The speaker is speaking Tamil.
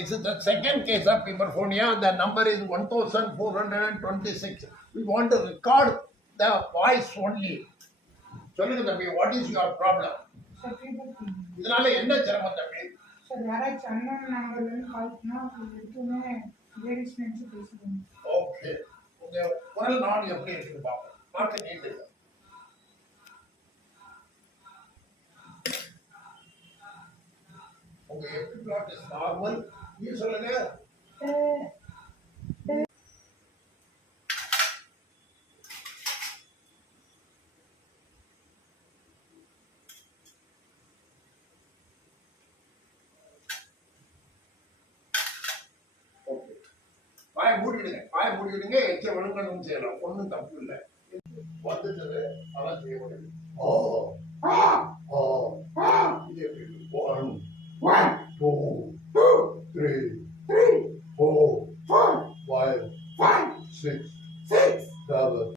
This is the second case of hyperphonia. The number is 1426. We want to record the voice only. சொல்லுங்க தம்பி, what is your problem? இதனால என்ன சிரமம் தம்பி? சார் யாராச்சும் அண்ணன் நம்பர்லேருந்து கால் பண்ணால் எதுவுமே லேடிஸ் நினச்சி பேசுகிறேன். ஓகே, உங்கள் குரல் நான் எப்படி இருக்குது பார்ப்போம். மாற்ற நீட்டு உங்க எபிப்ளாட் இஸ் நார்மல். நீ சொல்லுங்க. பாய மூடிடுங்க. எச்ச விழுங்கணும் செய்யலாம், ஒன்றும் தப்பு இல்லை. வந்துட்டது அதான் செய்ய முடியும். One, two, three, 4, 5, 6, 7